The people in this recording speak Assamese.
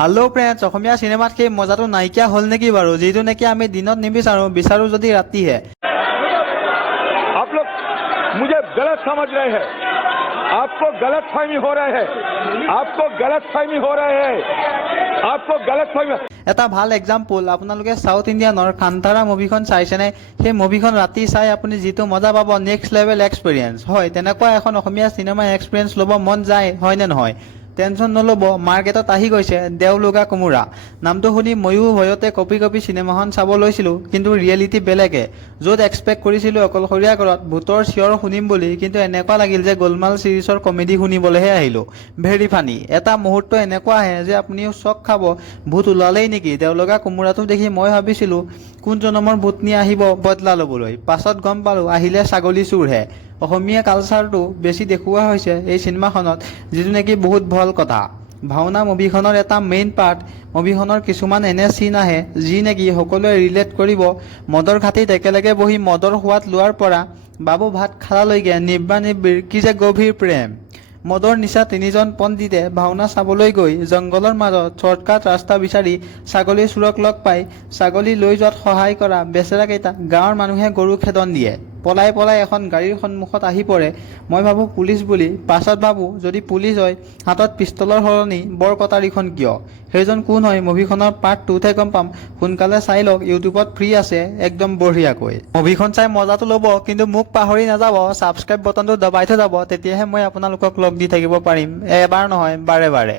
हेलो फ्रेंड्स অসমীয়া সিনেমাত সেই মজাটো নাইকিয়া হল নেকি বাৰু যেটো নেকি আমি দিনত নিবিচাৰো যদি ৰাতি হে आप लोग मुझे गलत समझ रहे हैं आपको गलतफहमी हो रहे हैं आपको गलतफहमी हो रहे हैं आपको गलतफहमी এটা ভাল এক্সাম্পল আপোনালোকে সাউথ ইন্ডিয়ানৰ কান্তাৰা মুভিখন চাইছেনে সেই মুভিখন ৰাতি চাই আপুনি যেটো মজা পাব নেক্সট লেভেল এক্সপেৰিয়েন্স হয় তেনেকুৱা এখন অসমীয়া সিনেমা এক্সপেৰিয়েন্স ল'ব মন যায় হয় নে নহয় টেনশন নলব মাৰ্কেটত আহি গৈছে দেওলুগা কোমোৰা নামটো শুনি ময়ো ভয়তে কপি সিনেমাখন চাব লৈছিলো কিন্তু ৰিয়েলিটি বেলেগে য'ত এক্সপেক্ট কৰিছিলো অকলশৰীয়া ঘৰত ভূতৰ চিঞৰ শুনিম বুলি কিন্তু এনেকুৱা লাগিল যে গোলমাল সিৰিজৰ কমেডি শুনিবলৈহে আহিলো ভেৰি ফানি এটা মুহূৰ্ত এনেকুৱা আহে যে আপুনিও চক খাব ভূত ওলালেই নেকি দেওলুগা কোমোৰাটো দেখি মই ভাবিছিলো কোন জনমৰ ভূতনি আহিব বদলা ল'বলৈ পাছত গম পালো আহিলে ছাগলী চুৰহে অসমীয়া কালচাৰটো বেছি দেখুওৱা হৈছে এই সিনেমাখনত যেটো নেকি বহুত ভাল কথা ভাওনা মুভিখনৰ এটা মেইন পাৰ্ট মুভিখনৰ কিছুমান এনে সিন আহে যি নেকি সকলোৱে ৰিলেট কৰিব মদৰ ঘাটিত একেলগে বহি মদৰ সোৱাদ লোৱাৰ পৰা বাবু ভাত খালালৈকে নিব্বানিব্বিৰ কি যে গভীৰ প্ৰেম মদৰ নিচা তিনিজন পণ্ডিতে ভাওনা চাবলৈ গৈ জংগলৰ মাজত শৰ্টকাট ৰাস্তা বিচাৰি ছাগলী চুৰক লগ পাই ছাগলী লৈ যোৱাত সহায় কৰা বেচেৰা কেইটা গাঁৱৰ মানুহে গৰু খেদন দিয়ে পলাই এখন গাড়ীৰ সন্মুখত আহি পৰে মই ভাবো পুলিচ বুলি পাছত ভাবো যদি পুলিচ হয় হাতত পিস্তলৰ হৰণি বৰ কটাৰীখন কিয় সেইজন কোন হয় মুভিখনৰ পাৰ্ট 2 তে গম পাম সোনকালে চাই লওক ইউটিউবত ফ্ৰী আছে একদম বঢ়িয়াকৈ মুভিখন চাই মজাটো ল'ব কিন্তু মোক পাহৰি নাযাব সাবস্ক্ৰাইব বটনটো দবাই থৈ যাব তেতিয়াহে মই আপোনালোকক লগ দি থাকিব পাৰিম এবাৰ নহয় বাৰে বাৰে